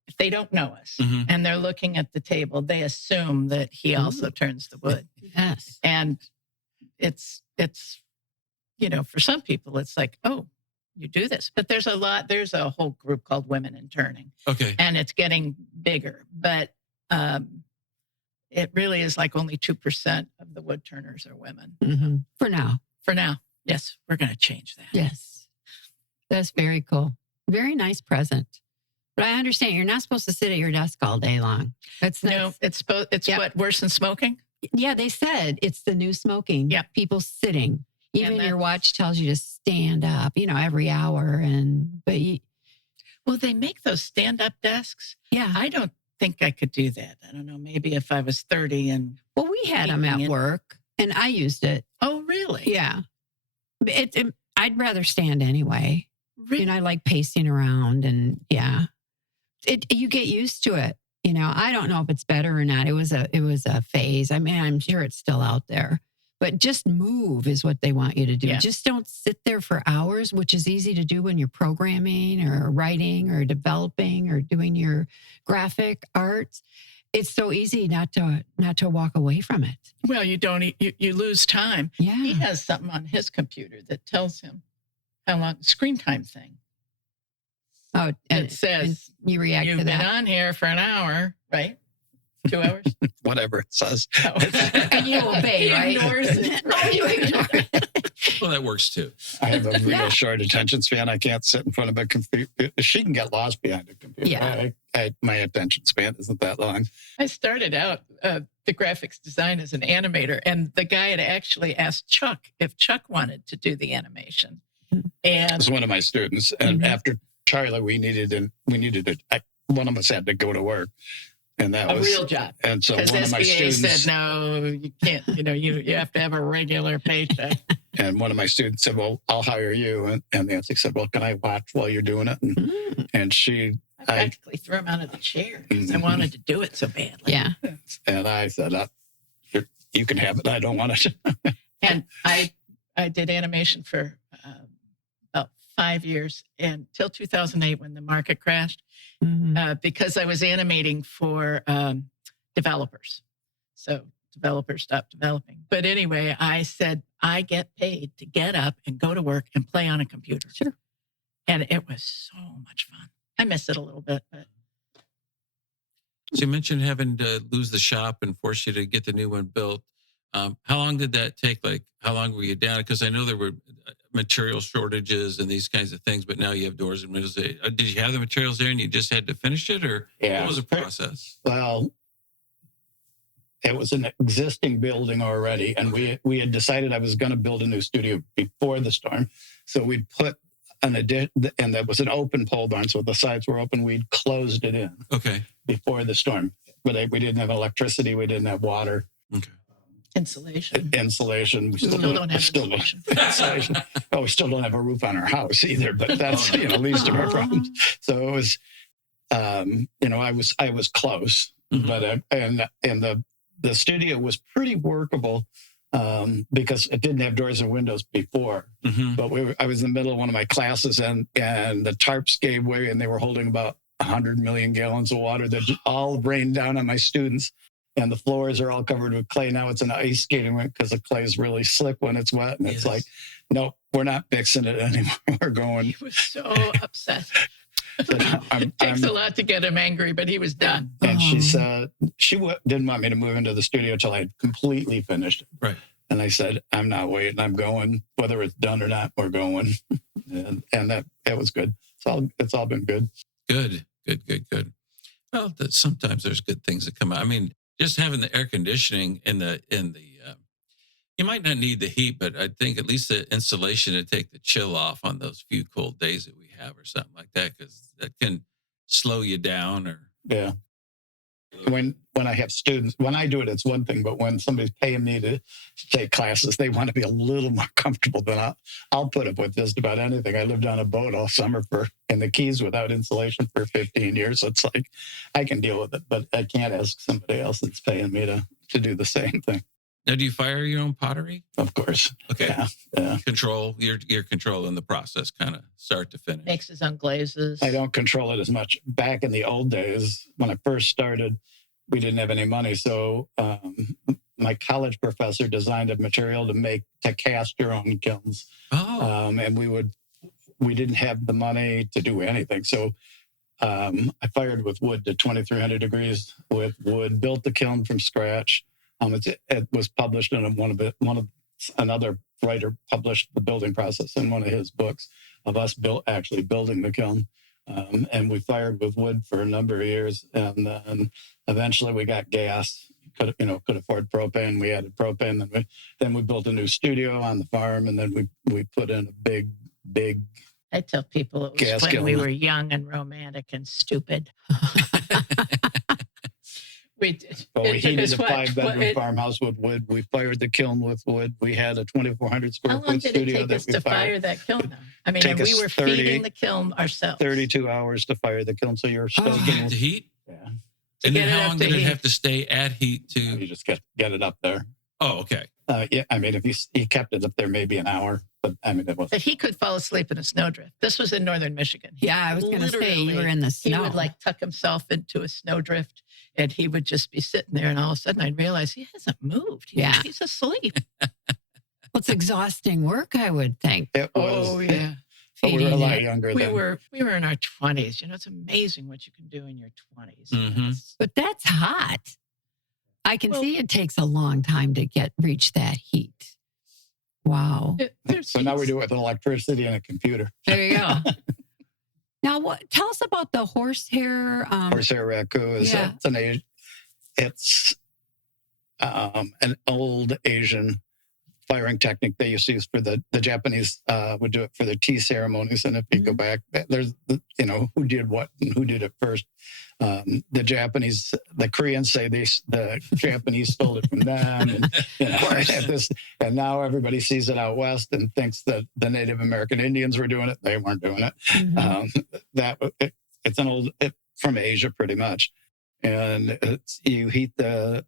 if they don't know us Mhm. and they're looking at the table, they assume that he also turns the wood. Yes. And it's for some people, it's like, oh, you do this. But there's a whole group called Women in Turning, Okay. and it's getting bigger. But it really is like only 2% of the wood turners are women. Mhm. For now. For now. Yes, we're going to change that. Yes. That's very cool. Very nice present. But I understand you're not supposed to sit at your desk all day long. No, it's Yeah. what, worse than smoking? Yeah, they said it's the new smoking. Yeah. People sitting. Even And your that's- watch tells you to stand up, every hour. Well, they make those stand-up desks. Yeah. I don't think I could do that. I don't know. Maybe if I was 30 and... Well, we had them at Keeping it- work and I used it. Oh, really? Yeah. I'd rather stand anyway. Really? I like pacing around and yeah. You get used to it. I don't know if it's better or not. It was a phase. I mean, I'm sure it's still out there. But just move is what they want you to do. Yeah. Just don't sit there for hours, which is easy to do when you're programming or writing or developing or doing your graphic arts. It's so easy not to walk away from it. Well, you don't. You lose time. Yeah. He has something on his computer that tells him how long screen time thing. Oh, It says and you react you've to been that. on here for an hour, right? 2 hours. Whatever it says. Oh. And you obey, He right? ignores it. Oh, you ignore it. Well, that works too. I have a real Yeah. short attention span. I can't sit in front of a computer. She can get lost behind a computer. Yeah. My attention span isn't that long. I started out the graphics design as an animator, and the guy had actually asked Chuck if Chuck wanted to do the animation. And As one of my students, and Mhm. after Charlie, one of us had to go to work, and that a was real job. And so Because one of my SBA students said, no, you can't, you have to have a regular paycheck. and one of my students said, "Well, I'll hire you." And Nancy said, "Well, can I watch while you're doing it?" And she I practically threw him out of the chair because I Mhm. wanted to do it so badly. Yeah. and I said, "You can have it. I don't want it." And I did animation for about 5 years until 2008 when the market crashed because I was animating for developers. So developers stopped developing. But anyway, I said, I get paid to get up and go to work and play on a computer. Sure. And it was so much fun. I miss it a little bit, but So you mentioned having to lose the shop and force you to get the new one built. How long did that take? Like, how long were you down? Because I know there were material shortages and these kinds of things, but now you have doors and windows. Did you have the materials there and you just had to finish it, or Yeah. what was the process? Well, it was an existing building already, and we had decided I was going to build a new studio before the storm. So we put an addition, and that was an open pole barn, so the sides were open. We'd closed it in Okay. before the storm, but we didn't have electricity, we didn't have water, Okay. Insulation. insulation. We Still don't have still insulation. insulation. Oh, we still don't have a roof on our house either, but that's least of our problems. So it was, I was close, Mhm. but and the studio was pretty workable because it didn't have doors and windows before. Mhm. But I was in the middle of one of my classes, and the tarps gave way, and they were holding about 100 million gallons of water that all rained down on my students. And the floors are all covered with clay. Now it's an ice skating rink because the clay is really slick when it's wet. And it's Yes. like, nope, we're not fixing it anymore. We're going. He was so upset. I'm, It takes a lot to get him angry, but he was done. and she said didn't want me to move into the studio until I had completely finished it. Right. And I said, I'm not waiting. I'm going. Whether it's done or not, we're going. and that was good. It's all been good. Good. Well, sometimes there's good things that come out. I mean, just having the air conditioning in the you might not need the heat, but I think at least the insulation to take the chill off on those few cold days that we have, or something like that, because that can slow you down. Or Yeah. When I have students, when I do it, it's one thing. But when somebody's paying me to take classes, they want to be a little more comfortable than I'll put up with just about anything. I lived on a boat all summer in the Keys without insulation for 15 years. It's like I can deal with it, but I can't ask somebody else that's paying me to do the same thing. now, do you fire your own pottery? Of course. Okay. Yeah. Control. You're controlling the process, kind of start to finish. Makes his own glazes. I don't control it as much. Back in the old days, when I first started, we didn't have any money. So my college professor designed a material to cast your own kilns. Oh. And we didn't have the money to do anything. So I fired with wood to 2,300 degrees with wood, built the kiln from scratch. It was published in another writer published the building process in one of his books of us actually building the kiln. And we fired with wood for a number of years. And then eventually we got gas, could afford propane. We added propane. Then we built a new studio on the farm. And then we put in a big I tell people it was gas when kiln. we were young and romantic and stupid. We did. Well, we It took heated us a what? 5-bedroom farmhouse with wood. We fired the kiln with wood. We had a 2,400 square How long foot did it studio take that us we to fire fired. that kiln? Though? I mean, Take and we us were 30 feeding the kiln ourselves. 32 hours to fire the kiln. So you're stoking. The heat. Yeah. And get then it how up long to did it heat. have to stay at heat You to? just get it up there. Oh, okay. Yeah, I mean, if you kept it up there, maybe an hour. But I mean, it was. But he could fall asleep in a snowdrift. This was in northern Michigan. Yeah, I was going to say you were in the He snow. would like tuck himself into a snowdrift, and he would just be sitting there. And all of a sudden, I'd realize he hasn't moved. Yeah. He's asleep. Well, it's exhausting work, I would think. It was. Oh yeah. But we were a feeding lot it. younger We then. were in our 20s. You know, it's amazing what you can do in your 20s. Mhm. But that's hot. I can Well- see it takes a long time to reach that heat. Wow. So now we do it with electricity and a computer. There you go. Now, tell us about the horsehair. Horsehair raku is Yeah. it's an old Asian firing technique they used to use for the Japanese would do it for the tea ceremonies. And if you go back, there's who did what and who did it first. The Koreans say the Japanese stole it from them, and now everybody sees it out west and thinks that the Native American Indians were doing it. They weren't doing it. Mhm. It's from Asia pretty much, and you heat the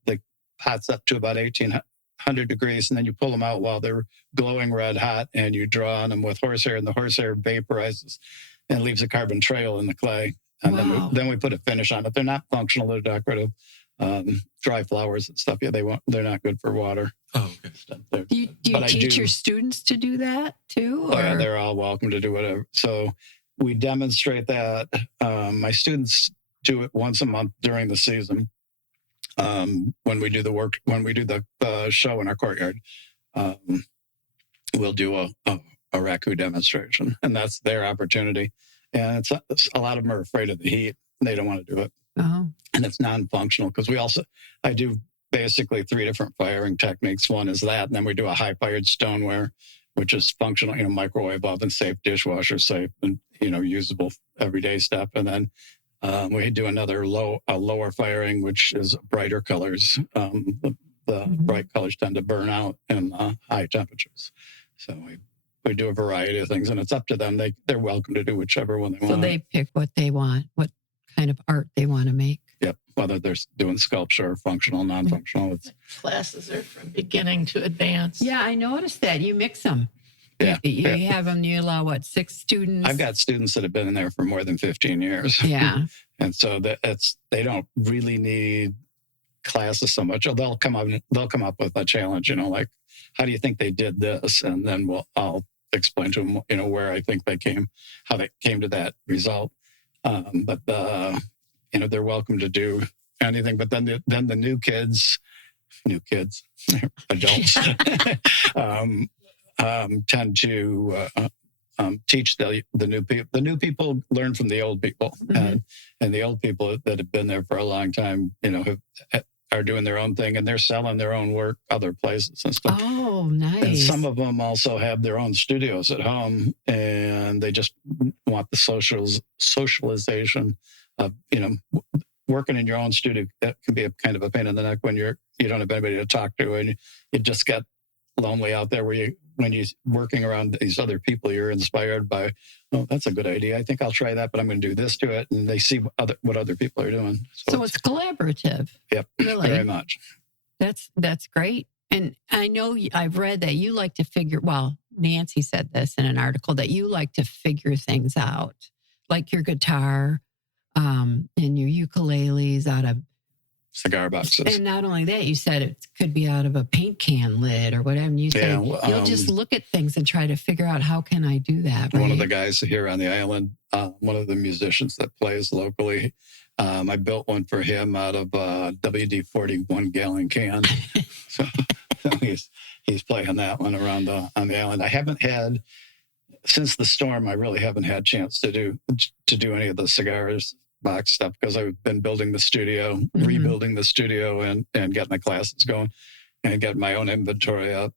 pots up to about 1,800 degrees, and then you pull them out while they're glowing red hot, and you draw on them with horsehair, and the horsehair vaporizes and leaves a carbon trail in the clay. And Wow. then we put a finish on it. They're not functional; they're decorative. Dry flowers and stuff. Yeah, they're not good for water. Oh, okay. Do you But I teach do- your students to do that too? Yeah, or- they're all welcome to do whatever. So we demonstrate that. My students do it once a month during the season. When we do the show in our courtyard, we'll do a raku demonstration, and that's their opportunity. And it's a lot of them are afraid of the heat. They don't want to do it. Oh. And it's non-functional because I do basically 3 different firing techniques. One is that, and then we do a high-fired stoneware, which is functional, microwave oven safe, dishwasher safe, and, usable everyday stuff. And then we do another lower firing, which is brighter colors. The bright colors tend to burn out in high temperatures. So we do a variety of things, and it's up to them. They're welcome to do whichever one they want. So they pick what they want, what kind of art they want to make. Yep. Whether they're doing sculpture, functional, non-functional. Classes are from beginning to advanced. Yeah, I noticed that. You mix them. Yeah. You have them, you allow 6 students? I've got students that have been in there for more than 15 years. Yeah. And so they don't really need classes so much. Or they'll come up with a challenge, like, how do you think they did this? And then I'll explain to them, where I think how they came to that result. But they're welcome to do anything. But then the new kids, adults, tend to teach the new people. The new people learn from the old people, and the old people that have been there for a long time, are doing their own thing, and they're selling their own work other places and stuff. Oh, nice. And some of them also have their own studios at home, and they just want the socialization of, working in your own studio. That can be a kind of a pain in the neck when you don't have anybody to talk to, and you just get lonely out there when you're working around these other people, you're inspired by, oh, that's a good idea. I think I'll try that, but I'm going to do this to it. And they see what other people are doing. So it's collaborative. Yep. Really? Very much. That's great. And I know I've read that you like to Nancy said this in an article, that you like to figure things out, like your guitar and your ukuleles out of cigar boxes. And not only that, you said it could be out of a paint can lid or whatever. And you said you'll just look at things and try to figure out, how can I do that? Right? One of the guys here on the island, one of the musicians that plays locally, I built one for him out of a WD-40 1-gallon can. so he's playing that one around on the island. I haven't had, since the storm, I really haven't had a chance to do any of the cigars box stuff, because I've been building the studio, rebuilding the studio, and getting the classes going and getting my own inventory up.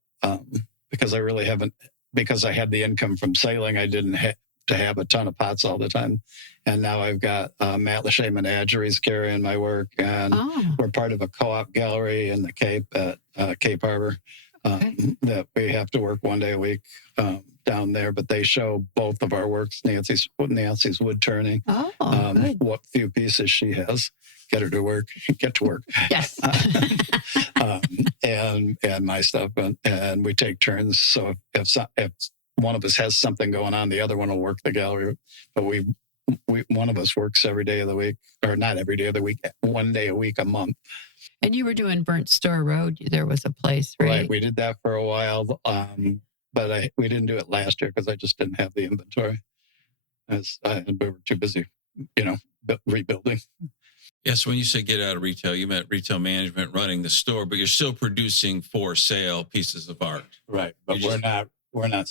Because I really haven't, because I had the income from sailing, I didn't have to have a ton of pots all the time. And now I've got Matt Lachey Menageries carrying my work, and we're part of a co-op gallery in the Cape at Cape Harbor that we have to work 1 day a week down there, but they show both of our works. Nancy's wood turning. What few pieces she has. Get her to work. Get to work. Yes. And my stuff, and we take turns. So if one of us has something going on, the other one will work the gallery. But one of us works every day of the week, or not every day of the week, 1 day a week, a month. And you were doing Burnt Store Road. There was a place, right? Right. We did that for a while. But we didn't do it last year because I just didn't have the inventory. We were too busy, rebuilding. Yes, when you say get out of retail, you meant retail management, running the store, but you're still producing for sale pieces of art. Right, but we're not.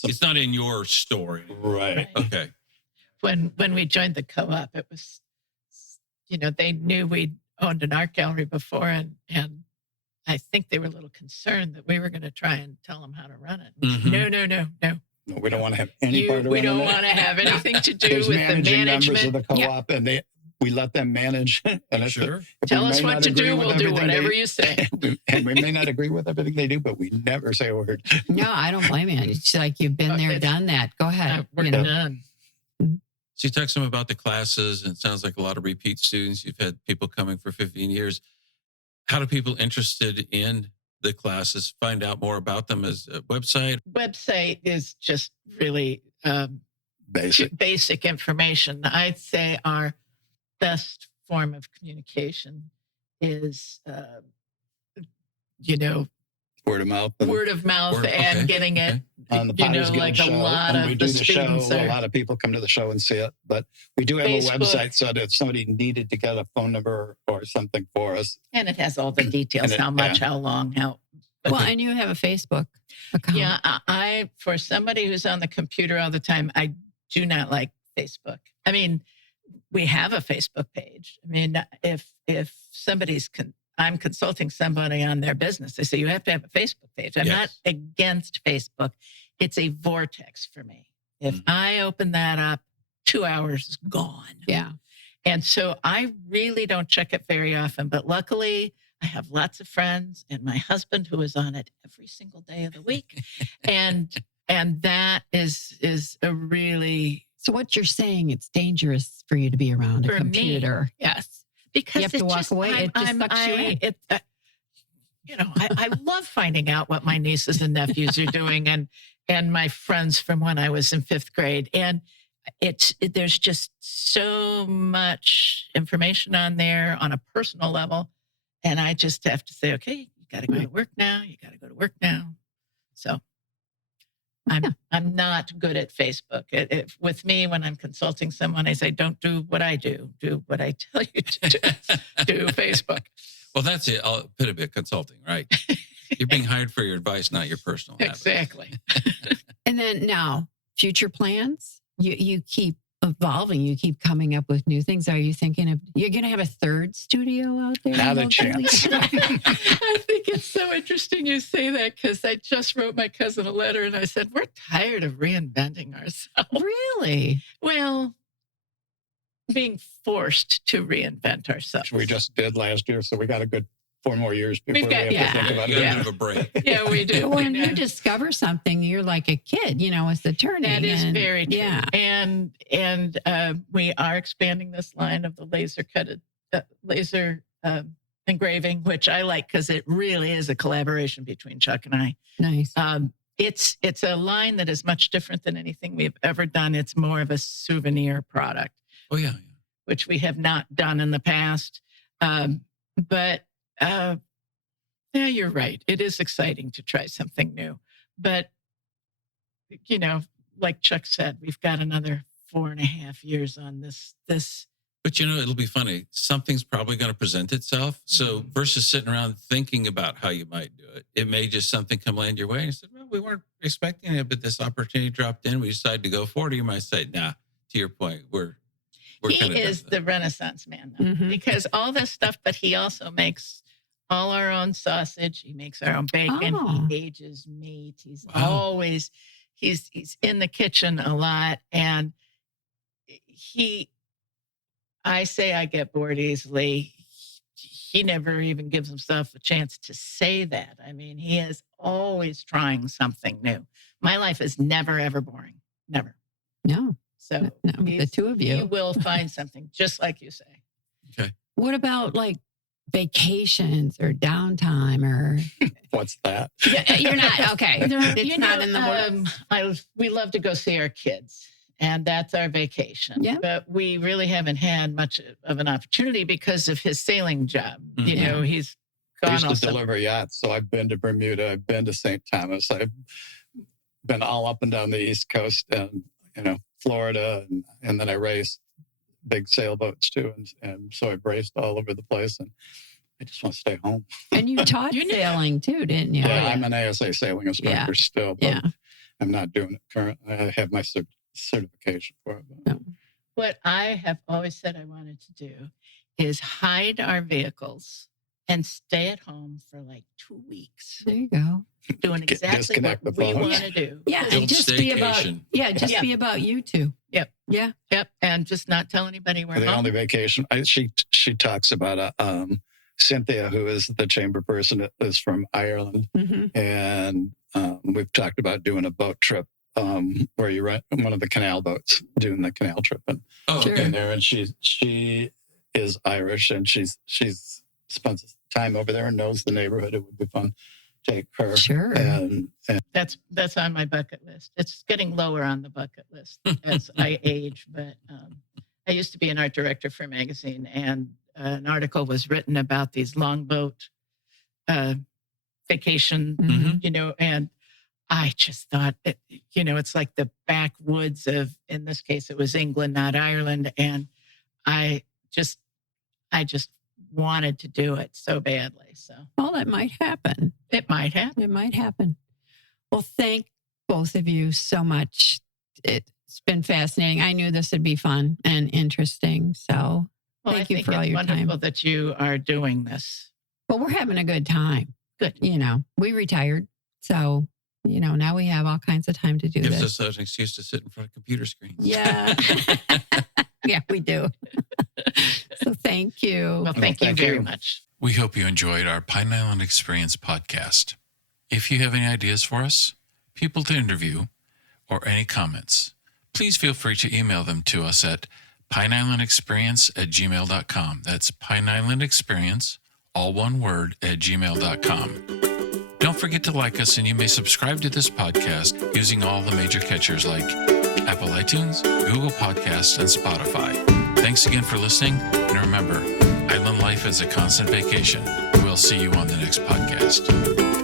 It's not in your store anymore. Right. Okay. When we joined the co-op, it was, they knew we'd owned an art gallery before, and I think they were a little concerned that we were going to try and tell them how to run it. No. No, we don't want to have any part of it. We don't want to have anything to do with the managing management. members of the co-op, and we let them manage. And Sure. Tell us what to do. We'll do whatever you say. And we may not agree with everything they do, but we never say a word. No, I don't blame you. It's like you've been there, done that. Go ahead. We're done. So you talk some about the classes, and it sounds like a lot of repeat students. You've had people coming for 15 years. How do people interested in the classes find out more about them? As a website? Website is just really basic information. I'd say our best form of communication is, word of mouth. And getting it on the You know, Potters Guild like a show. lot When we of do the the show, students a are- lot of people come to the show and see it. But we do have a Facebook. website so that if somebody needed to get a phone number or something for us, And it has all the details, And it- how much, how long, how. Well, and you have a Facebook account. Yeah, I for somebody who's on the computer all the time, I do not like Facebook. I mean, we have a Facebook page. I mean, if somebody's I'm consulting somebody on their business, they say you have to have a Facebook page. I'm not Yes. against Facebook. It's a vortex for me. If I open that up, 2 hours is gone. Yeah. And so I really don't check it very often, but luckily I have lots of friends and my husband who is on it every single day of the week. and that is a really, So what you're saying, it's dangerous for you to be around a For me, computer. yes, because You have to it's walk just, away. It just sucks you in. I love finding out what my nieces and nephews are doing and my friends from when I was in 5th grade. And there's just so much information on there on a personal level. And I just have to say, okay, you got to go to work now. You got to go to work now. So I'm not good at Facebook. With me, when I'm consulting someone, I say, don't do what I do. Do what I tell you to do Facebook. Well, that's it. I'll put a bit consulting, right? You're being hired for your advice, not your personal habits. Exactly. And then now, future plans, you keep evolving. You keep coming up with new things. Are you thinking of, you're going to have a 3rd studio out there? not a locally? chance. I think it's so interesting you say that because I just wrote my cousin a letter and I said, we're tired of reinventing ourselves. Really? Well, being forced to reinvent ourselves. we just did last year. So we got a good 4 more years before We've got- we have to think yeah. about You it. got a Yeah. bit of a break. Yeah, we do. When We do. you discover something, you're like a kid, with the turning. That is and- very true. Yeah. And we are expanding this line of the laser engraving, which I like because it really is a collaboration between Chuck and I. Nice. It's a line that is much different than anything we've ever done. It's more of a souvenir product, Oh, yeah. which we have not done in the past. But yeah, you're right. It is exciting to try something new. But, like Chuck said, we've got another 4.5 years on this. But it'll be funny. Something's probably going to present itself. So versus sitting around thinking about how you might do it, it may just something come land your way. And you said, well, we weren't expecting it, but this opportunity dropped in. We decided to go for it. Or you might say, nah, to your point, we're He kind of is the Renaissance man, though, Mhm. because all this stuff, but he also makes all our own sausage. He makes our own bacon. Oh. He ages meat. He's Wow. always, he's in the kitchen a lot. And I say I get bored easily. He never even gives himself a chance to say that. I mean, he is always trying something new. My life is never, ever boring. Never. No, So not with the he's- two of he you. will find something, just like you say. What about like vacations or downtime or What's that? you're not okay. It's You not know, in the works. we love to go see our kids, and that's our vacation. Yeah. But we really haven't had much of an opportunity because of his sailing job. You Yeah. know, he's I gone used to also. deliver yachts. So I've been to Bermuda. I've been to St. Thomas. I've been all up and down the East Coast and, Florida. And then I raced big sailboats too. And so I've raced all over the place. And I just want to stay home. And you taught You know- sailing too, didn't you? Yeah, I'm an ASA sailing instructor still, but Yeah. I'm not doing it currently. I have my certification for it. But What I have always said I wanted to do is hide our vehicles and stay at home for like 2 weeks, There you go. doing Get- exactly disconnect what the we phones. want to do. Yeah, Build and just be about staycation. be about you two. Yep. Yeah. Yep, and just not tell anybody we're the home. only vacation she talks about Cynthia, who is the chamber person, is from Ireland, Mm-hmm. and we've talked about doing a boat trip where you rent one of the canal boats, doing the canal trip, and Oh, Sure. okay. in there. And she is Irish, and she's spent time over there and knows the neighborhood. It would be fun to take her. Sure. And That's on my bucket list. It's getting lower on the bucket list as I age. But I used to be an art director for a magazine, and an article was written about these longboat vacation, Mhm. and I just thought, it's like the backwoods of, in this case, it was England, not Ireland. And I just wanted to do it so badly. So, Well, that might happen. it might happen. It might happen. Well, thank both of you so much. It's been fascinating. I knew this would be fun and interesting. So Well, thank I you think for all it's your wonderful time. that you are doing this. But we're having a good time. Good. We retired. So, now we have all kinds of time to do Gives this. us an excuse to sit in front of computer screens. Yeah. Yeah, we do. So thank you. Well, thank you thank very you. much. We hope you enjoyed our Pine Island Experience podcast. If you have any ideas for us, people to interview, or any comments, please feel free to email them to us at pineislandexperience@gmail.com. That's pineislandexperience, all one word, @gmail.com. Don't forget to like us, and you may subscribe to this podcast using all the major catchers like Apple iTunes, Google Podcasts, and Spotify. Thanks again for listening, and remember, island life is a constant vacation. We'll see you on the next podcast.